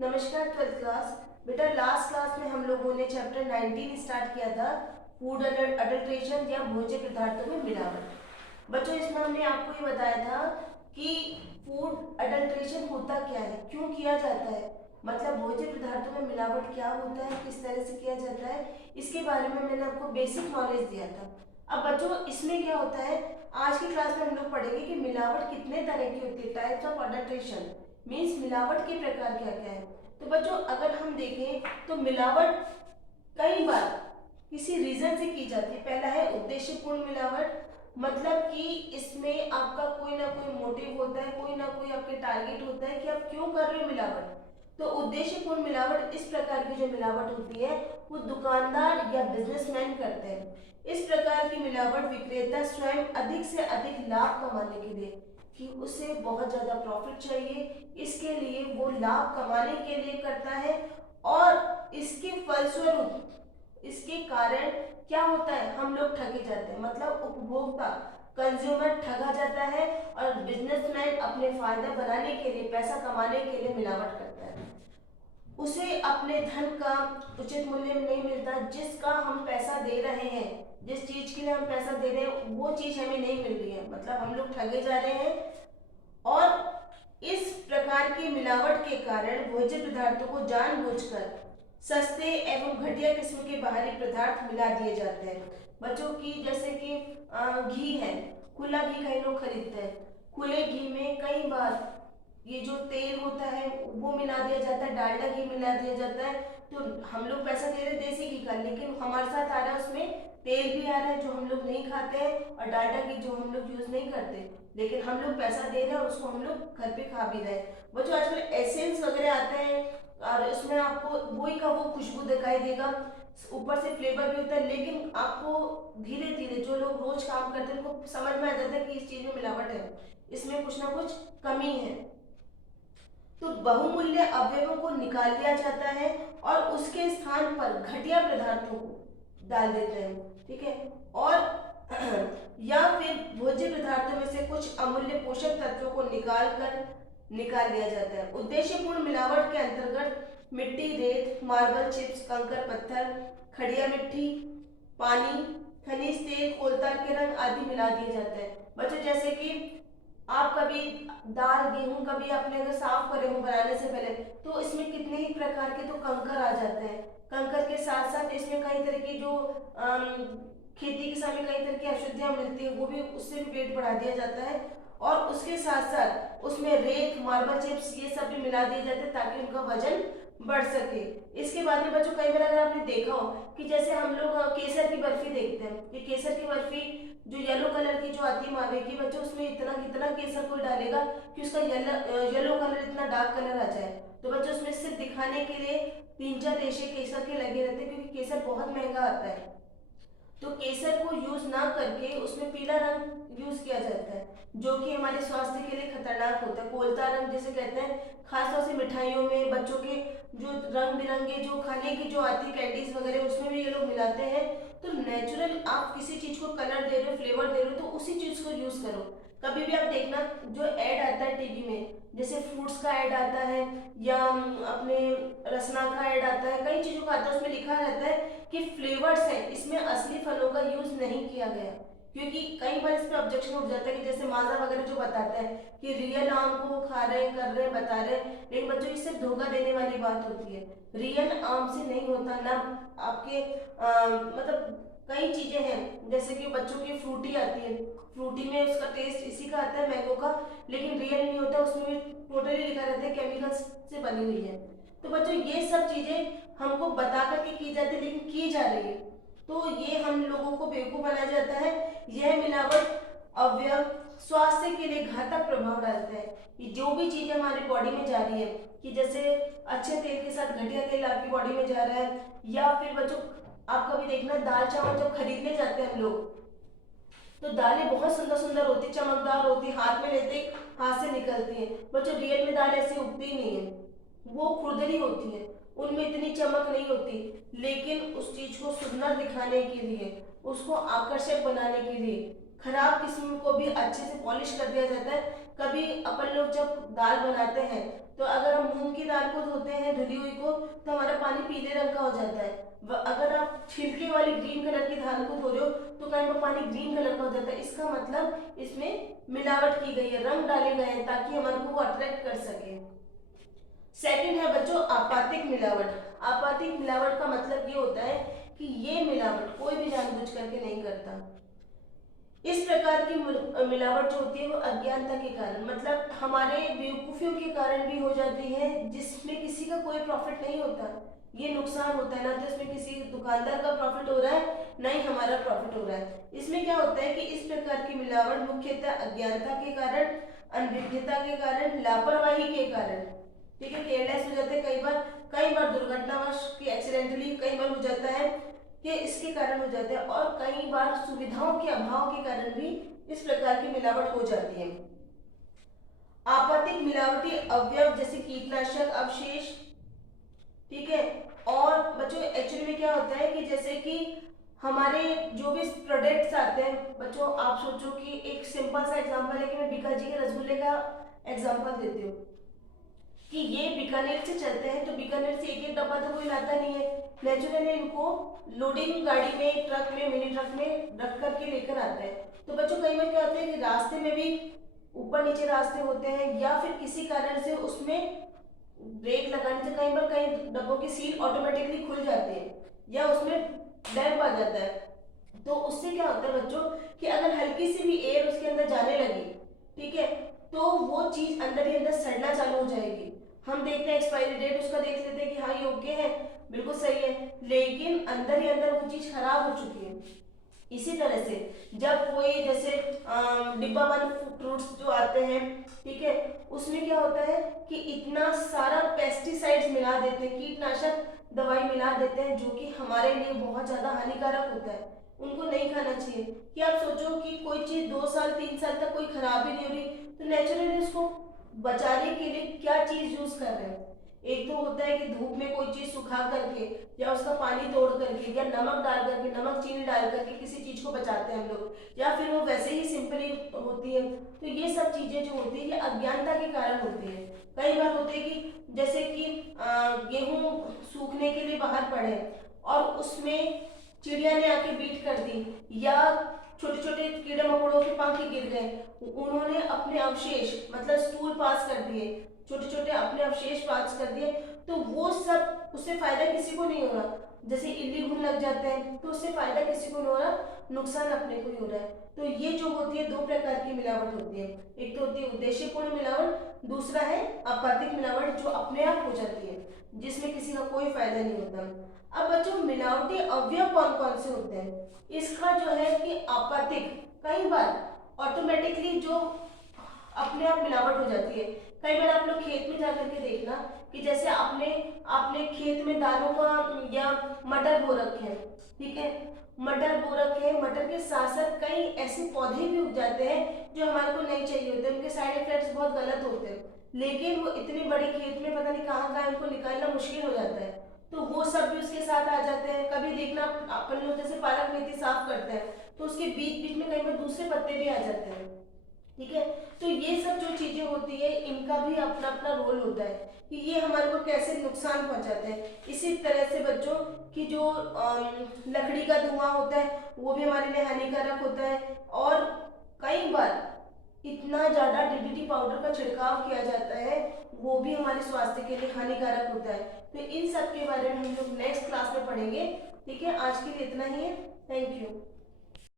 नमस्कार 12th class. बेटा last class में हम लोगों ने चैप्टर 19 स्टार्ट किया था, फूड अडल्ट्रेशन या भोज्य पदार्थों में मिलावट। बच्चों इसमें हमने आपको ये बताया था कि फूड अडल्ट्रेशन होता क्या है, क्यों किया जाता है, मतलब भोज्य पदार्थों में मिलावट क्या होता है, किस तरह से किया जाता है, इसके बारे में मैंने आपको बेसिक नॉलेज दिया था। अब बच्चों इसमें क्या होता है, आज की क्लास में हम लोग पढ़ेंगे कि मिलावट कितने तरह की होती है, टाइप्स ऑफ अडल्ट्रेशन मीन्स मिलावट के प्रकार क्या क्या है। तो बच्चों अगर हम देखें तो मिलावट कई बार किसी रीजन से की जाती है। पहला है उद्देश्यपूर्ण मिलावट, मतलब कि इसमें आपका कोई ना कोई मोटिव होता है, कोई ना कोई आपके टारगेट होता है कि आप क्यों कर रहे हो मिलावट। तो उद्देश्यपूर्ण मिलावट इस प्रकार की जो मिलावट होती है वो दुकानदार या बिजनेसमैन करते हैं। इस प्रकार की मिलावट विक्रेता स्वयं अधिक से अधिक लाभ कमाने के लिए, कि उसे बहुत ज्यादा प्रॉफिट चाहिए, इसके लिए वो लाभ कमाने के लिए करता है। और इसके फलस्वरूप इसके कारण क्या होता है, हम लोग ठगे जाते हैं, मतलब उपभोक्ता कंज्यूमर ठगा जाता है और बिजनेसमैन अपने फायदा बनाने के लिए, पैसा कमाने के लिए मिलावट करता है। उसे अपने धन का उचित मूल्य नहीं मिलता, जिसका हम पैसा दे रहे हैं, जिस चीज के लिए हम पैसा दे रहे हैं वो चीज हमें नहीं मिल रही है, मतलब हम लोग ठगे जा रहे हैं। और इस प्रकार की मिलावट के कारण भोज्य पदार्थों को जानबूझकर सस्ते एवं घटिया किस्म के बाहरी पदार्थ मिला दिए जाते हैं। बच्चों की जैसे कि घी है, खुला घी कई लोग खरीदते हैं, खुले घी में कई बार ये जो तेल होता है वो मिला दिया जाता है, डालडा घी मिला दिया जाता है। तो हम लोग पैसा दे रहे हैं देसी घी का, लेकिन हमारे साथ आ रहा है उसमें तेल भी आ रहा है जो हम लोग नहीं खाते हैं, और डालडा घी जो हम लोग यूज नहीं करते, लेकिन हम लोग पैसा दे रहे हैं और उसको हम लोग घर पे खा भी रहे हैं। वो जो आजकल एसेंस वगैरह आते हैं और उसमें आपको वही का वो खुशबू दिखाई देगा, ऊपर से फ्लेवर भी होता है, लेकिन आपको धीरे धीरे जो लोग रोज काम करते हैं उनको समझ में आ जाता है कि इस चीज में मिलावट है, इसमें कुछ ना कुछ कमी है। तो बहुमूल्य अवयवों को निकाल दिया जाता है और उसके स्थान पर घटिया पदार्थों को डाल देते हैं, ठीक है। और या फिर भोज्य पदार्थों में से कुछ अमूल्य पोषक तत्वों को निकाल दिया जाता है। उद्देश्यपूर्ण मिलावट के अंतर्गत मिट्टी, रेत, मार्बल, चिप्स, कंकर पत्थर, खड़िया मिट्टी, पानी, खनिज तेल, कोलतार के रंग आदि मिला दिए जाते हैं। बच्चों जैसे कि आप कभी दाल गेहूं कभी आपने अगर साफ करे हो बनाने से पहले, तो इसमें कितने ही प्रकार के तो कंकर आ जाते हैं। कंकर के साथ साथ इसमें कई तरह की जो खेती के समय कई तरह की अशुद्धियां मिलती है, वो भी उससे भी वेट बढ़ा दिया जाता है। और उसके साथ साथ उसमें रेत, मार्बल, चिप्स ये सब भी मिला दिए जाते हैं ताकि उनका वजन बढ़ सके। इसके बाद में बच्चों कई बार अगर आपने देखा हो कि जैसे हम लोग केसर की बर्फी देखते हैं, कि केसर की बर्फी जो येलो कलर की जो आती है मावे की, बच्चों उसमें इतना कितना केसर कोई डालेगा कि उसका येलो कलर इतना डार्क कलर आ जाए। तो बच्चों उसमें सिर्फ दिखाने के लिए 3-4 रेशे केसर के लगे रहते हैं, क्योंकि केसर बहुत महंगा आता है। तो केसर को यूज ना करके उसमें पीला रंग यूज किया जाता है, जो कि हमारे स्वास्थ्य के लिए खतरनाक होता है। कोलता रंग जिसे कहते हैं, खासतौर से मिठाइयों में बच्चों के जो रंग बिरंगे जो खाने की जो आती कैंडीज वगैरह उसमें भी ये लोग मिलाते हैं। तो नेचुरल आप किसी चीज को कलर दे रहे हो, फ्लेवर दे रहे हो, तो उसी चीज को यूज करो। कभी भी आप देखना जो ऐड आता है टीवी में, जैसे फ्रूट्स का ऐड आता है या अपने रसना का ऐड आता है, कई चीजों का आता है, उसमें लिखा रहता है कि फ्लेवर्स है, इसमें असली फलों का यूज नहीं किया गया। क्योंकि कई बार इस पे ऑब्जेक्शन उठ जाता है कि जैसे माजा वगैरह जो बताता है कि रियल आम को खा रहे हैं, कर रहे हैं, बता रहे हैं, लेकिन बच्चों इससे धोखा देने वाली बात होती है। रियल आम से नहीं होता ना, आपके मतलब कई चीजें हैं, जैसे कि बच्चों की फ्रूटी आती है, फ्रूटी में उसका टेस्ट इसी का आता है मैंगो का, लेकिन रियल नहीं होता, उसमें भी टोटली लिखा रहता है केमिकल्स से बनी हुई है। तो बच्चों ये सब चीजें हमको बता करके की जाती है, लेकिन की जा रही है, तो ये हम लोगों को बेवकूफ बनाया जाता है। यह मिलावट अवयव स्वास्थ्य के लिए घातक प्रभाव डालता है। ये जो भी चीज हमारी बॉडी में जा रही है, कि जैसे अच्छे तेल के साथ घटिया तेल आपकी बॉडी में जा रहा है, या फिर बच्चों आप कभी देखना दाल चावल जब खरीदने जाते हैं हम लोग, तो दालें बहुत सुंदर सुंदर होती, चमकदार होती, हाथ में लेते ही हाथ से निकलती है। बच्चों रियल में दाल ऐसी उगती नहीं है, वो खुरदरी होती है, उनमें इतनी चमक नहीं होती, लेकिन उस चीज को सुंदर दिखाने के लिए, उसको आकर्षक बनाने के लिए खराब किस्म को भी अच्छे से पॉलिश कर दिया जाता है। कभी अपन लोग जब दाल बनाते हैं, तो अगर हम मूंग की दाल को धोते हैं धुली हुई को तो हमारा पानी पीले रंग का हो जाता है। अगर आप छिलके वाली ग्रीन कलर की धान को धो रहे हो तो कहीं पर पानी ग्रीन कलर का हो जाता है। इसका मतलब इसमें मिलावट की गई है, रंग डाले गए हैं ताकि हमारे को वो अट्रैक्ट कर सके। सेकंड है बच्चों आपातिक मिलावट। आपातिक मिलावट का मतलब ये होता है कि ये मिलावट कोई भी जानबूझ करके नहीं करता। इस प्रकार की मिलावट जो होती है वो अज्ञानता के कारण, मतलब हमारे बेवकूफियों के कारण भी हो जाती है, जिसमें किसी का कोई प्रॉफिट नहीं होता। ये नुकसान होता है, ना तो इसमें किसी दुकानदार का प्रॉफिट हो रहा है, ना ही हमारा प्रॉफिट हो रहा है। इसमें क्या होता है कि इस प्रकार की मिलावट मुख्यतः अज्ञानता के कारण, अनभिज्ञता के कारण, लापरवाही के कारण, ठीक है, केयरलेस हो जाते हैं कई बार दुर्घटनावश की एक्सीडेंटली कई बार हो जाता है कि इसके कारण हो जाते हैं, और कई बार सुविधाओं के अभाव के कारण भी इस प्रकार की मिलावट हो जाती है। आपातिक मिलावटी अवयव जैसे कीटनाशक अवशेष, ठीक है। और बच्चों एक्चुअली में क्या होता है कि जैसे कि हमारे जो भी प्रोडक्ट्स आते हैं, बच्चों आप सोचो कि एक सिंपल सा एग्जांपल है कि मैं बीका जी के रसगुल्ले का एग्जांपल देती हूँ कि ये बीकानेर से चलते हैं, तो बीकानेर से एक एक डब्बा तो कोई लाता नहीं है, नेचुरली इनको लोडिंग गाड़ी में, ट्रक में, मिनी ट्रक में रख करके लेकर आते हैं। तो बच्चों कई बार क्या होता है कि रास्ते में भी ऊपर नीचे रास्ते होते हैं, या फिर किसी कारण से उसमें ब्रेक लगाने से कई बार कई डब्बों की सील ऑटोमेटिकली खुल जाती है, या उसमें डैम्प आ जाता है। तो उससे क्या होता है बच्चों कि अगर हल्की सी भी एयर उसके अंदर जाने लगी, ठीक है, तो वो चीज अंदर ही अंदर सड़ना चालू हो जाएगी। हम देखते हैं एक्सपायरी डेट उसका, देख लेते हैं कि हाँ ये ओके है, बिल्कुल सही है, लेकिन अंदर ही अंदर वो चीज खराब हो चुकी है। इसी तरह से जब कोई जैसे डिब्बा बंद फ्रूट्स जो आते हैं, ठीक है, उसमें क्या होता है कि इतना सारा पेस्टिसाइड्स मिला देते हैं, कीटनाशक दवाई मिला देते हैं, जो कि हमारे लिए बहुत ज्यादा हानिकारक होता है, उनको नहीं खाना चाहिए। कि आप सोचो कि कोई चीज 2 साल 3 साल तक कोई खराब ही नहीं हो रही, तो नेचुरली उसको बचाने के लिए क्या चीज यूज कर रहे हैं। एक तो होता है कि धूप में कोई चीज सुखा करके, या उसका पानी तोड़ करके, या नमक डाल करके, नमक चीनी डाल करके किसी चीज को बचाते हैं हम लोग, या फिर वो वैसे ही सिंपली होती है। तो ये सब चीजें जो होती है ये अज्ञानता के कारण होती है। कई बार होते हैं कि जैसे कि गेहूं सूखने के लिए बाहर पड़े और उसमें चिड़िया ने आके बीट कर दी, या छोटे छोटे कीड़े मकोड़ों के पंख गिर गए, उन्होंने अपने अवशेष मतलब स्टूल पास कर दिए, छोटे छोटे अपने अवशेष पास कर दिए, तो वो सब उससे फायदा किसी को नहीं हो रहा। जैसे इल्ली घुन लग जाते हैं तो उससे फायदा किसी को नहीं हो रहा, नुकसान अपने को ही हो रहा है। तो ये जो होती है 2 प्रकार की मिलावट होती है, एक तो होती है उद्देश्यपूर्ण मिलावट, दूसरा है आपातिक मिलावट जो अपने आप हो जाती है, जिसमें किसी का कोई फायदा नहीं होता। अब बच्चों मिलावटी अवयव कौन कौन से होते हैं, इसका जो है कि आपातिक कई बार ऑटोमेटिकली जो अपने आप मिलावट हो जाती है। कई बार आप लोग खेत में जाकर के देखना कि जैसे आपने खेत में दानों का या मटर बो रखे हैं, ठीक है, मटर बो रखे हैं, मटर के साथ साथ कई ऐसे पौधे भी उग जाते हैं जो हमारे को नहीं चाहिए होते, उनके साइड इफेक्ट्स बहुत गलत होते हैं, लेकिन वो इतने बड़े खेत में पता नहीं कहाँ कहाँ उनको निकालना मुश्किल हो जाता है, तो वो सब भी उसके साथ आ जाते हैं। कभी देखना अपन लोग जैसे पालक मेथी साफ करते हैं तो उसके बीच बीच में कई बार दूसरे पत्ते भी आ जाते हैं, ठीक है। तो ये सब जो चीजें होती है इनका भी अपना अपना रोल होता है कि ये हमारे को कैसे नुकसान पहुंचाते हैं। इसी तरह से बच्चों की जो लकड़ी का धुआं होता है वो भी हमारे लिए हानिकारक होता है, और कई बार इतना ज्यादा डीडीटी पाउडर का छिड़काव किया जाता है वो भी हमारे स्वास्थ्य के लिए हानिकारक होता है। तो इन सब के बारे में हम लोग नेक्स्ट क्लास में पढ़ेंगे, ठीक है। आज के लिए इतना ही है, थैंक यू।